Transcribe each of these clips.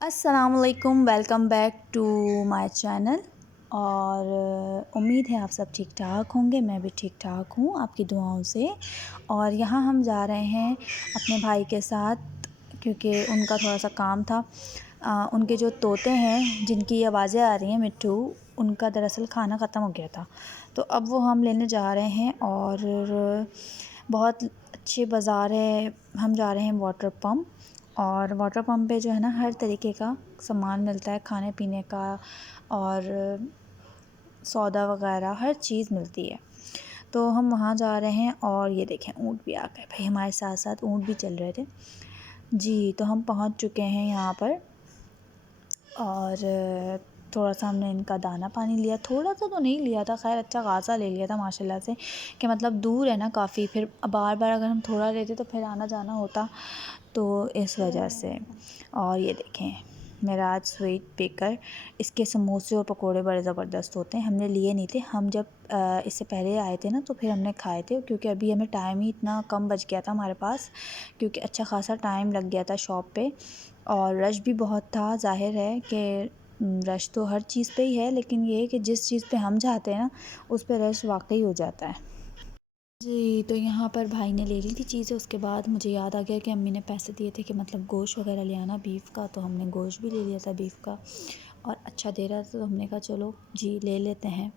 अस्सलामुअलैकुम, welcome back to my channel. और उम्मीद है आप सब ठीक ठाक होंगे। मैं भी ठीक ठाक हूँ आपकी दुआओं से। और यहाँ हम जा रहे हैं अपने भाई के साथ क्योंकि उनका थोड़ा सा काम था। उनके जो तोते हैं जिनकी आवाज़ें आ रही हैं मिट्ठू, उनका दरअसल खाना ख़त्म हो गया था, तो अब वो हम लेने जा रहे हैं। और बहुत अच्छे बाज़ार है, हम जा रहे हैं वाटर पम्प। और वाटर पम्प पे जो है ना हर तरीके का सामान मिलता है, खाने पीने का और सौदा वगैरह हर चीज़ मिलती है। तो हम वहाँ जा रहे हैं। और ये देखें ऊँट भी आ गए भाई, हमारे साथ साथ ऊँट भी चल रहे थे जी। तो हम पहुँच चुके हैं यहाँ पर। और थोड़ा सा हमने इनका दाना पानी लिया, थोड़ा सा तो नहीं लिया था, खैर अच्छा खासा ले लिया था माशाल्लाह से, कि मतलब दूर है ना काफ़ी, फिर बार बार अगर हम थोड़ा लेते तो फिर आना जाना होता, तो इस वजह से। और ये देखें मेरा आज स्वीट बेकर, इसके समोसे और पकोड़े बड़े ज़बरदस्त होते हैं। हमने लिए नहीं थे, हम जब इससे पहले आए थे ना तो फिर हमने खाए थे, क्योंकि अभी हमें टाइम ही इतना कम बच गया था हमारे पास, क्योंकि अच्छा खासा टाइम लग गया था शॉप पे। और रश भी बहुत था, ज़ाहिर है कि रश तो हर चीज़ पे ही है, लेकिन ये है कि जिस चीज़ पे हम जाते हैं ना उस पे रश वाकई हो जाता है जी। तो यहाँ पर भाई ने ले ली थी चीज़ें, उसके बाद मुझे याद आ गया कि अम्मी ने पैसे दिए थे कि मतलब गोश्त वगैरह ले आना बीफ़ का, तो हमने गोश्त भी ले लिया था बीफ़ का। और अच्छा दे रहा था तो हमने कहा चलो जी ले लेते हैं।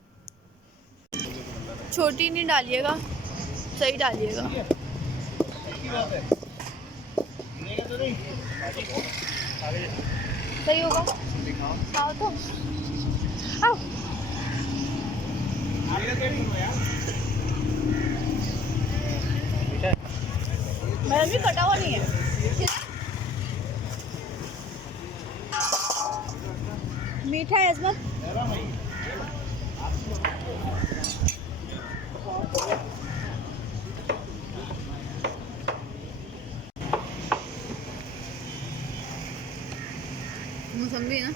छोटी नहीं डालिएगा, सही डालिएगा। सही होगा। आओ तो आओ। मैंने भी कटा हुआ नहीं है। मीठा है इसमें। मौसम्बी है ना।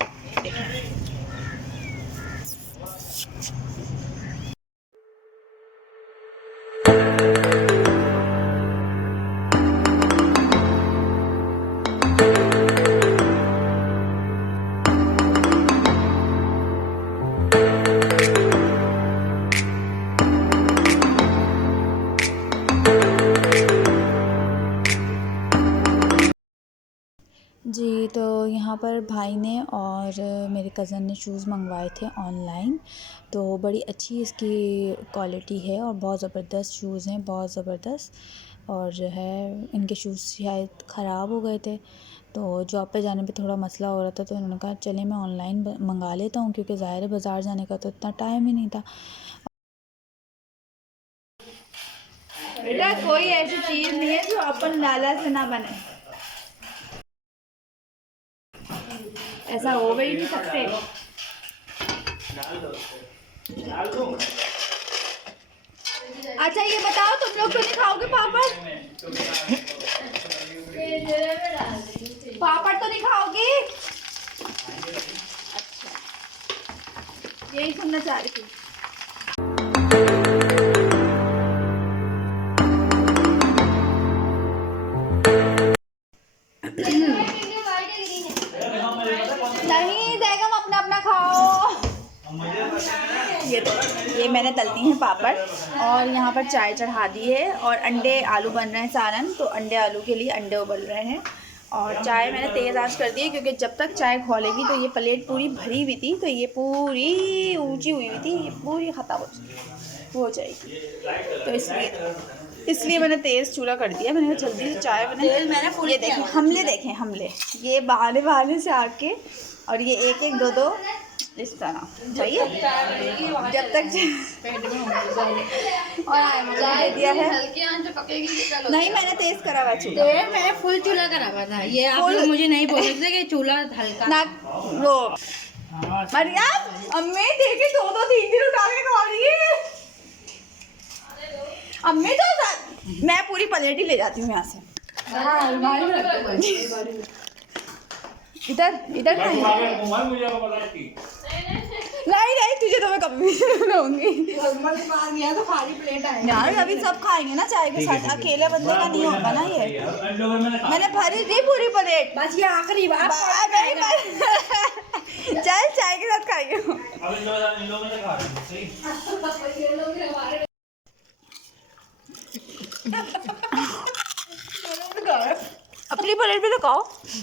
जी। तो यहाँ पर भाई ने और मेरे कज़न ने शूज़ मंगवाए थे ऑनलाइन, तो बड़ी अच्छी इसकी क्वालिटी है और बहुत ज़बरदस्त शूज़ हैं, बहुत ज़बरदस्त। और जो है इनके शूज़ शायद ख़राब हो गए थे, तो जॉब पे जाने पे थोड़ा मसला हो रहा था, तो उन्होंने कहा चले मैं ऑनलाइन मंगा लेता हूँ, क्योंकि ज़ाहिर है बाज़ार जाने का तो इतना टाइम ही नहीं था। बेटा कोई ऐसी चीज़ नहीं है जो अपन लालच से ना बने, ऐसा हो भी नहीं सकते। अच्छा ये बताओ तुम लोग तो नहीं खाओगे पापड़? पापड़ तो नहीं खाओगे? अच्छा, यही सुनना चाह रही थी। नहीं देगा, अपना अपना खाओ। ये मैंने तलती हैं पापड़, और यहाँ पर चाय चढ़ा दी है, और अंडे आलू बन रहे हैं सालन, तो अंडे आलू के लिए अंडे उबल रहे हैं। और चाय मैंने तेज़ आंच कर दी है, क्योंकि जब तक चाय खौलेगी तो ये प्लेट पूरी भरी हुई थी, तो ये पूरी ऊंची हुई थी, ये पूरी ख़त्म हो जाएगी, तो इसलिए मैंने तेज़ चूल्हा कर दिया। मैंने जल्दी से चाय मैंने ये देखें हमले ये बहाने बहाने से आके, और ये एक एक दो दो इस तरह चाहिए जब तक और दे दिया है। नहीं मैंने तेज करा हुआ चूल्हा, मैंने फुल चूल्हा करा हुआ था। ये आप लोग मुझे नहीं बोल सकते कि चूल्हा हल्का ना। वो मरियम अम्मी देखी दो दो तीन दिन उठा के खा रही है अम्मी, तो मैं पूरी प्लेट ही ले जाती हूँ यहाँ से। इधर इधर नहीं नहीं तुझे तो मैं कभी भी दूंगी गया तो खाली प्लेट आएगी यार। अभी सब खाएंगे ना चाय के साथ, अकेले बंदे का नहीं होगा ना ये। मैंने भरी थी पूरी प्लेट, बस ये आखिरी बार चल चाय के साथ खाइए। अपनी प्लेट भी तो खाओ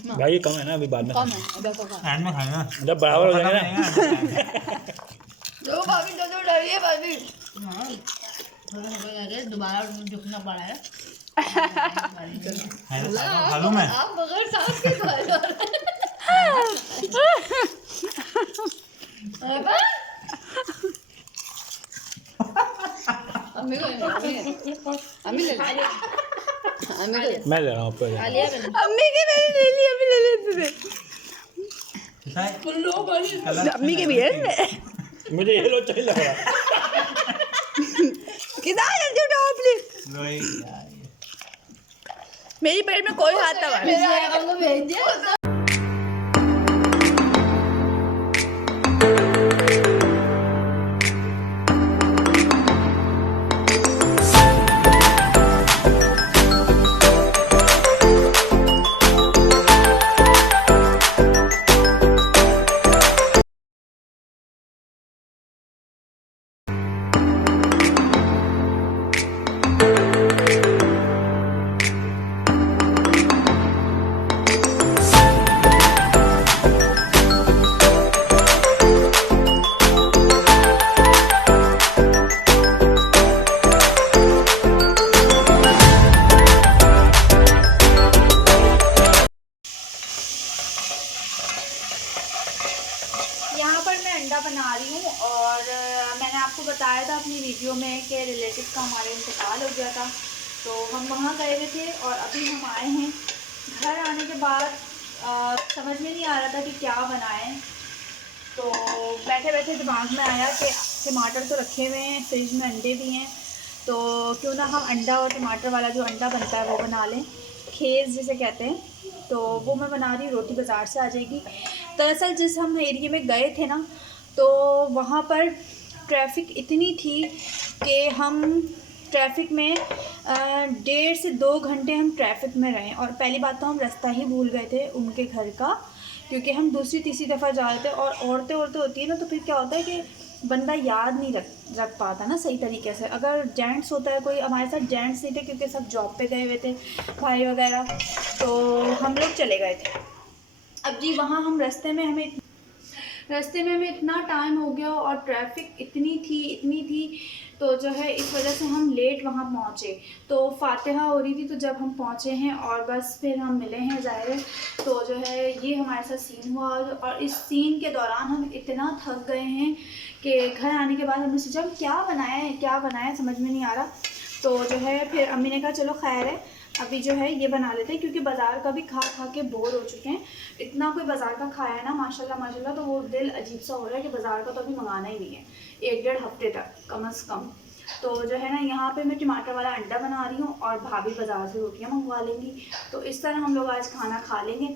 भाई, ये कम है ना, अभी बाद में कम है एंड में खाएंगे जब बराबर हो जाएगा ना। दो भाभी दो डरिए भाभी। दोबारा झुकना पड़ा है खा लूं मैं। आप बगैर सांस के खा लो अम्मी मैं ले रहा हूँ आपको। अम्मी के मैंने ले ली, अभी ले ले तुझे। अम्मी के भी है। मुझे ये लो चाहिए लग रहा। किधर जल्दी उठाओ प्लीज। मेरी पेट में कोई हाथ ना भेज दिया अंडा बना रही हूँ। और मैंने आपको बताया था अपनी वीडियो में कि रिलेटिव का हमारे इंतकाल हो गया था, तो हम वहाँ गए हुए थे और अभी हम आए हैं। घर आने के बाद समझ में नहीं आ रहा था कि क्या बनाएं, तो बैठे बैठे दिमाग में आया कि टमाटर तो रखे हुए हैं, फ्रिज में अंडे भी हैं, तो क्यों ना हम अंडा और टमाटर वाला जो अंडा बनता है वो बना लें, खेज़ जिसे कहते हैं। तो वो मैं बना रही, रोटी बाज़ार से आ जाएगी। दरअसल जिस हम एरिया में गए थे ना, तो वहाँ पर ट्रैफिक इतनी थी कि हम ट्रैफिक में 1.5 से 2 घंटे हम ट्रैफिक में रहे। और पहली बात तो हम रास्ता ही भूल गए थे उनके घर का, क्योंकि हम दूसरी तीसरी दफ़ा जा रहे थे। और औरतें होती है ना, तो फिर क्या होता है कि बंदा याद नहीं रख पाता ना सही तरीके से। अगर जेंट्स होता है कोई, हमारे साथ जेंट्स नहीं थे क्योंकि सब जॉब पे गए हुए थे भाई वगैरह, तो हम लोग चले गए थे। अब जी वहाँ हम रास्ते में हमें इतना टाइम हो गया और ट्रैफिक इतनी थी, तो जो है इस वजह से हम लेट वहाँ पहुँचे। तो फातिहा हो रही थी, तो जब हम पहुँचे हैं और बस फिर हम मिले हैं ज़ाहिर, तो जो है ये हमारे साथ सीन हुआ। और इस सीन के दौरान हम इतना थक गए हैं कि घर आने के बाद हमने सोचा क्या बनाया है समझ में नहीं आ रहा। तो जो है फिर अम्मी ने कहा चलो खैर है, अभी जो है ये बना लेते हैं, क्योंकि बाज़ार का भी खा के बोर हो चुके हैं। इतना कोई बाज़ार का खाया है ना माशाल्लाह, तो वो दिल अजीब सा हो रहा है कि बाज़ार का तो अभी मंगाना ही नहीं है 1-1.5 हफ्ते तक कम से कम। तो जो है ना, यहाँ पे मैं टमाटर वाला अंडा बना रही हूँ और भाभी बाज़ार से रोटियाँ मंगवा लेंगी। तो इस तरह हम लोग आज खाना खा लेंगे।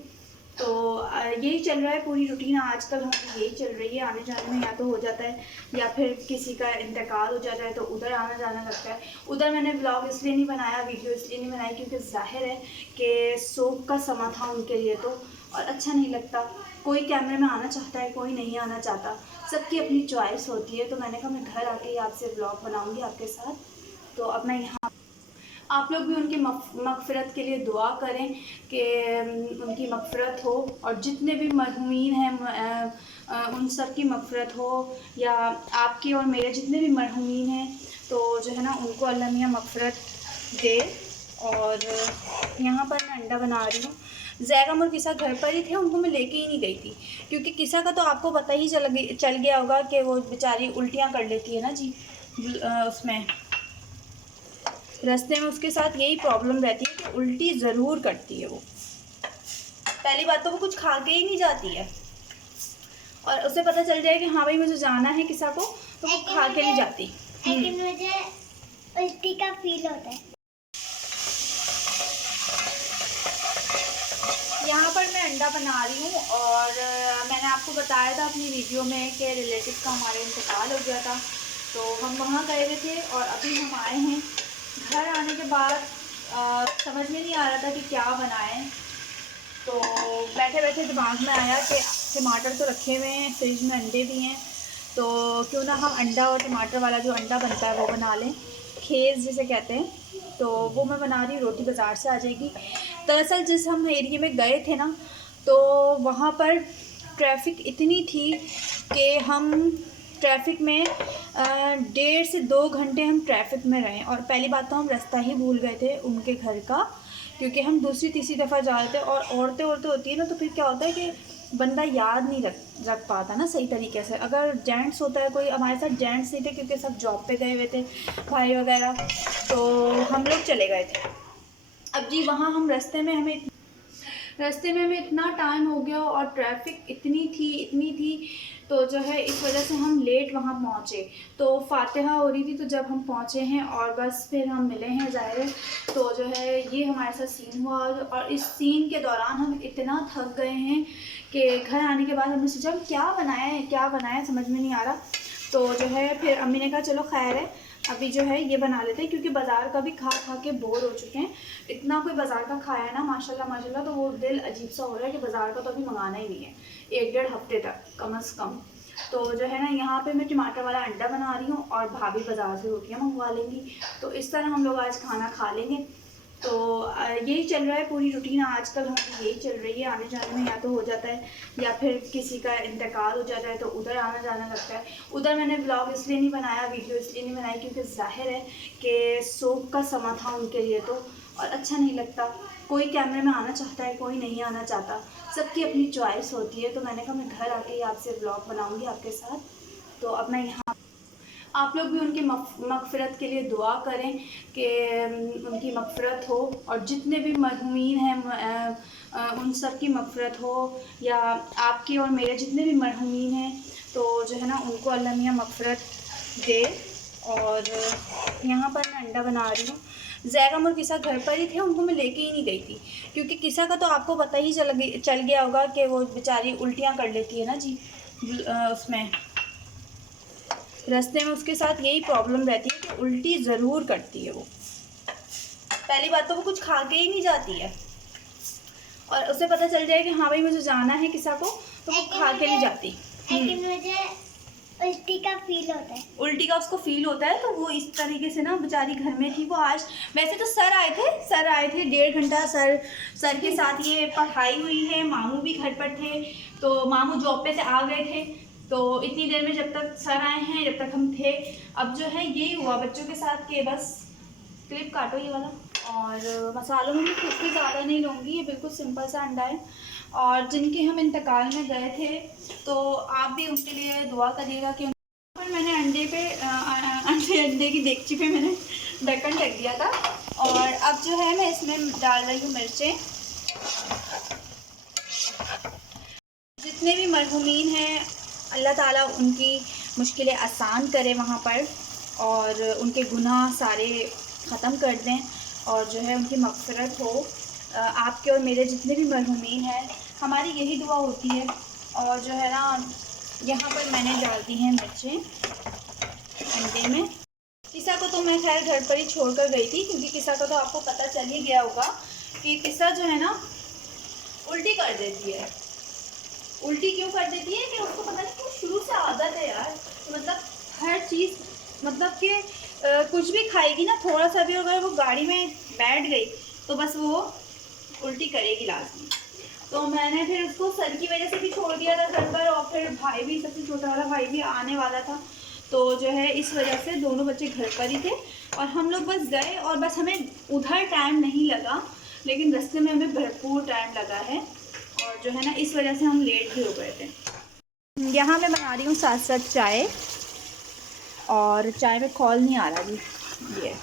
तो यही चल रहा है पूरी रूटीन आजकल हमारी, यही चल रही है। आने जाने में या तो हो जाता है या फिर किसी का इंतकाल हो जाता है तो उधर आना जाना लगता है। उधर मैंने व्लॉग इसलिए नहीं बनाया, वीडियो इसलिए नहीं बनाई क्योंकि जाहिर है कि सोग का समा था उनके लिए, तो और अच्छा नहीं लगता। कोई कैमरे में आना चाहता है, कोई नहीं आना चाहता, सबकी अपनी चॉइस होती है। तो मैंने कहा मैं घर आके ही आपसे व्लॉग बनाऊँगी आपके साथ। तो अब मैं यहाँ, आप लोग भी उनकी मग़फ़िरत के लिए दुआ करें कि उनकी मग़फ़िरत हो, और जितने भी मरहूमीन हैं उन सब की मग़फ़िरत हो, या आपके और मेरे जितने भी मरहूमीन हैं, तो जो है ना उनको अल्लाह मियाँ मग़फ़िरत दे। और यहाँ पर मैं अंडा बना रही हूँ। ज़ैगम और किसा घर पर ही थे, उनको मैं लेके ही नहीं गई थी, क्योंकि किसा का तो आपको पता ही चल गया होगा कि वो बेचारी उल्टियाँ कर लेती है ना जी, उसमें रास्ते में उसके साथ यही प्रॉब्लम रहती है कि उल्टी ज़रूर करती है वो। पहली बात तो वो कुछ खा के ही नहीं जाती है, और उसे पता चल जाए कि हाँ भाई मुझे जाना है किसा को, तो वो खा के नहीं जाती। लेकिन मुझे उल्टी का फील होता है। यहाँ पर मैं अंडा बना रही हूँ और मैंने आपको बताया था अपनी वीडियो में कि रिलेटिव का हमारे इंतकाल हो गया था, तो हम वहाँ गए हुए थे और अभी हम आए हैं। घर आने के बाद समझ में नहीं आ रहा था कि क्या बनाएं, तो बैठे बैठे दिमाग में आया कि टमाटर तो रखे हुए हैं, फ्रिज में अंडे भी हैं, तो क्यों ना हम अंडा और टमाटर वाला जो अंडा बनता है वो बना लें, खेज़ जिसे कहते हैं। तो वो मैं बना रही हूँ, रोटी बाज़ार से आ जाएगी। दरअसल जिस हम एरिया में गए थे ना, तो वहाँ पर ट्रैफिक इतनी थी कि हम ट्रैफिक में 1.5 से 2 घंटे हम ट्रैफिक में रहे। और पहली बात तो हम रास्ता ही भूल गए थे उनके घर का, क्योंकि हम दूसरी तीसरी दफ़ा जा रहे थे। और औरतें होती है ना, तो फिर क्या होता है कि बंदा याद नहीं रख पाता ना सही तरीके से। अगर जेंट्स होता है कोई, हमारे साथ जेंट्स नहीं थे क्योंकि सब जॉब पे गए हुए थे भाई वगैरह, तो हम लोग चले गए थे। अब जी वहाँ हम रास्ते में हमें इतना टाइम हो गया और ट्रैफिक इतनी थी, तो जो है इस वजह से हम लेट वहाँ पहुँचे। तो फातिहा हो रही थी, तो जब हम पहुँचे हैं और बस फिर हम मिले हैं ज़ाहिर, तो जो है ये हमारे साथ सीन हुआ। और इस सीन के दौरान हम इतना थक गए हैं कि घर आने के बाद हमने सोचा क्या बनाएं समझ में नहीं आ रहा। तो जो है फिर अम्मी ने कहा चलो खैर है, अभी जो है ये बना लेते हैं, क्योंकि बाज़ार का भी खा के बोर हो चुके हैं। इतना कोई बाज़ार का खाया है ना माशाल्लाह, तो वो दिल अजीब सा हो रहा है कि बाज़ार का तो अभी मंगाना ही नहीं है 1-1.5 हफ्ते तक कम से कम। तो जो है ना, यहाँ पे मैं टमाटर वाला अंडा बना रही हूँ और भाभी बाज़ार से रोटियाँ मंगवा लेंगी। तो इस तरह हम लोग आज खाना खा लेंगे। तो यही चल रहा है, पूरी रूटीन आजकल हमारी यही चल रही है। आने जाने में या तो हो जाता है या फिर किसी का इंतकाल हो जाता है तो उधर आना जाना लगता है। उधर मैंने ब्लॉग इसलिए नहीं बनाया, वीडियो इसलिए नहीं बनाई, क्योंकि जाहिर है कि शोक का समा था उनके लिए, तो और अच्छा नहीं लगता। कोई कैमरे में आना चाहता है, कोई नहीं आना चाहता, सबकी अपनी चॉइस होती है। तो मैंने कहा मैं घर आके ही आपसे ब्लॉग बनाऊँगी आपके साथ। तो अब मैं यहाँ, आप लोग भी उनकी मग़फ़िरत के लिए दुआ करें कि उनकी मग़फ़िरत हो, और जितने भी मरहूमीन हैं उन सब की मग़फ़िरत हो, या आपकी और मेरे जितने भी मरहूमीन हैं, तो जो है ना उनको अल्लाह मियाँ मग़फ़िरत दे। और यहाँ पर मैं अंडा बना रही हूँ। ज़ैगम और किसा घर पर ही थे, उनको मैं लेके ही नहीं गई थी, क्योंकि किसा का तो आपको पता ही चल गया होगा कि वो बेचारी उल्टियाँ कर लेती है ना जी, उसमें रास्ते में उसके साथ यही प्रॉब्लम रहती है कि उल्टी ज़रूर करती है वो। पहली बात तो वो कुछ खा के ही नहीं जाती है, और उसे पता चल जाए कि हाँ भाई मुझे जाना है किसा को, तो वो खा के नहीं जाती। लेकिन मुझे उल्टी का फील होता है। उल्टी का उसको फील होता है, तो वो इस तरीके से ना बेचारी घर में थी। वो आज वैसे तो सर आए थे 1.5 घंटा, सर के साथ ये पढ़ाई हुई है। मामू भी घर पर थे, तो मामू जॉब पे से आ गए थे, तो इतनी देर में जब तक सर आए हैं, जब तक हम थे। अब जो है यही हुआ बच्चों के साथ कि बस क्लिप काटो ये वाला, और मसालों में भी कुछ भी ज़्यादा नहीं लूँगी, ये बिल्कुल सिंपल सा अंडा है। और जिनके हम इंतकाल में गए थे, तो आप भी उनके लिए दुआ करिएगा कि पर मैंने अंडे की देगची पे मैंने ढक्कन ढक दिया था। और अब जो है मैं इसमें डाल रही हूँ मिर्चें। जितने भी मरहूमीन हैं, अल्लाह ताला उनकी मुश्किलें आसान करे वहाँ पर, और उनके गुनाह सारे ख़त्म कर दें, और जो है उनकी मग़फ़िरत हो। आपके और मेरे जितने भी मरहूमीन हैं, हमारी यही दुआ होती है। और जो है ना, यहाँ पर मैंने डाल दी हैं मिर्चें अंडे में। किसा को तो मैं खैर घर पर ही छोड़ कर गई थी, क्योंकि किसा को तो आपको पता चल ही गया होगा कि किसा जो है ना उल्टी कर देती है। उल्टी क्यों कर देती है कि उसको पता नहीं क्यों शुरू से आदत है यार, तो मतलब हर चीज़, मतलब कि कुछ भी खाएगी ना, थोड़ा सा भी अगर वो गाड़ी में बैठ गई तो बस वो उल्टी करेगी लाजमी। तो मैंने फिर उसको सर की वजह से भी छोड़ दिया था घर पर, और फिर भाई भी, सबसे छोटा वाला भाई भी आने वाला था, तो जो है इस वजह से दोनों बच्चे घर पर ही थे। और हम लोग बस गए, और बस हमें उधर टाइम नहीं लगा, लेकिन रास्ते में हमें भरपूर टाइम लगा है, और जो है ना इस वजह से हम लेट भी हो गए थे। यहाँ मैं बना रही हूँ साथ साथ चाय, और चाय में खौल नहीं आ रहा जी ये।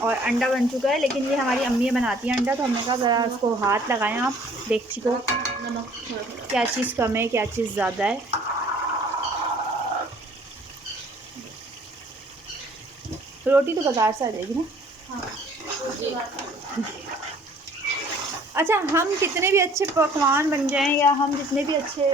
और अंडा बन चुका है, लेकिन ये हमारी अम्मी बनाती है अंडा, तो हमने कहा ज़रा उसको हाथ लगाएं आप, देख को क्या चीज़ कम है क्या चीज़ ज़्यादा है। रोटी तो बाज़ार से आ जाएगी ना। हाँ, अच्छा, हम कितने भी अच्छे पकवान बन जाएं या हम जितने भी अच्छे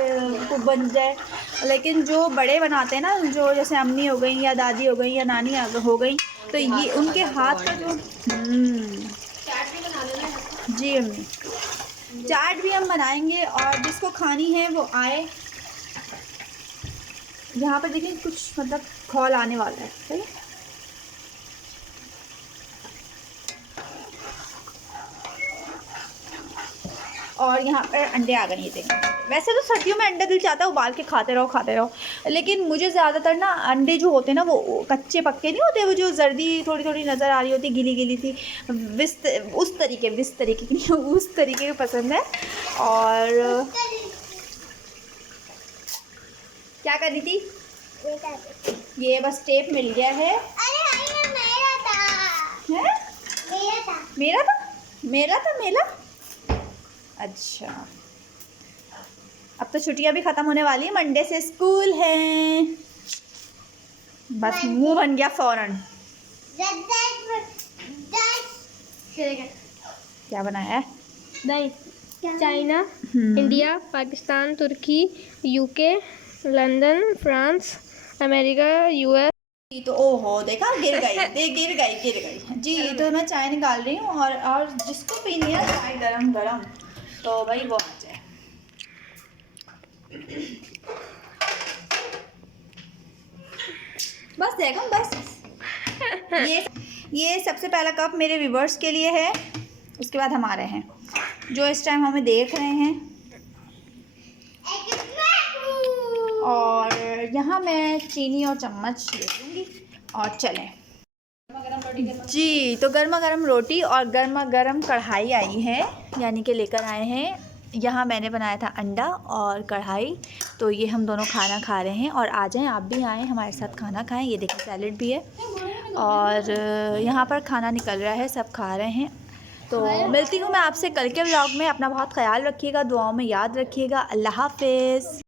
कुक बन जाए, लेकिन जो बड़े बनाते हैं ना, जो जैसे अम्मी हो गई या दादी हो गई या नानी हो गई, तो ये उनके हाथ का जो चाट भी बना लेना। जी अम्मी, चाट भी हम बनाएंगे और जिसको खानी है वो आए। यहाँ पर देखिए कुछ मतलब खौल आने वाला है, सही है। और यहाँ पर अंडे आ गए, ये देखिए। वैसे तो सर्दियों में अंडा दिल चाहता है उबाल के खाते रहो, लेकिन मुझे ज़्यादातर ना अंडे जो होते हैं ना वो कच्चे पक्के नहीं होते, वो जो जर्दी थोड़ी थोड़ी नज़र आ रही होती, गिली गिली सी, उस तरीके की नहीं, उस तरीके के पसंद है। और क्या कर रही थी? ये बस टेप मिल गया है। अरे मेरा था। हैं? मेरा था मेला। अच्छा, अब तो छुट्टियां भी ख़त्म होने वाली है, मंडे से स्कूल है। बस मुंह बन गया फ़ौरन। क्या बनाया है? चाइना, इंडिया, पाकिस्तान, तुर्की, UK, London, France, America, US. तो ओहो, देखा, गिर गई जी। तो मैं चाय निकाल रही हूँ और जिसको पीनी है चाय गरम गरम, तो भाई वो आ जाए। बस देखो, बस ये सबसे पहला कप मेरे व्यूवर्स के लिए है, उसके बाद हमारे हैं जो इस टाइम हमें देख रहे हैं। और यहाँ मैं चीनी और चम्मच ले लूँगी और चलें जी। तो गर्मा गर्म रोटी और गर्मा गर्म कढ़ाई आई है, यानी कि लेकर आए हैं। यहाँ मैंने बनाया था अंडा और कढ़ाई, तो ये हम दोनों खाना खा रहे हैं। और आ जाएं, आप भी आएँ हमारे साथ खाना खाएं। ये देखिए सैलेड भी है और यहाँ पर खाना निकल रहा है, सब खा रहे हैं। तो मिलती हूँ मैं आपसे कल के व्लॉग में। अपना बहुत ख्याल रखिएगा, दुआओं में याद रखिएगा। अल्लाह हाफ़िज़।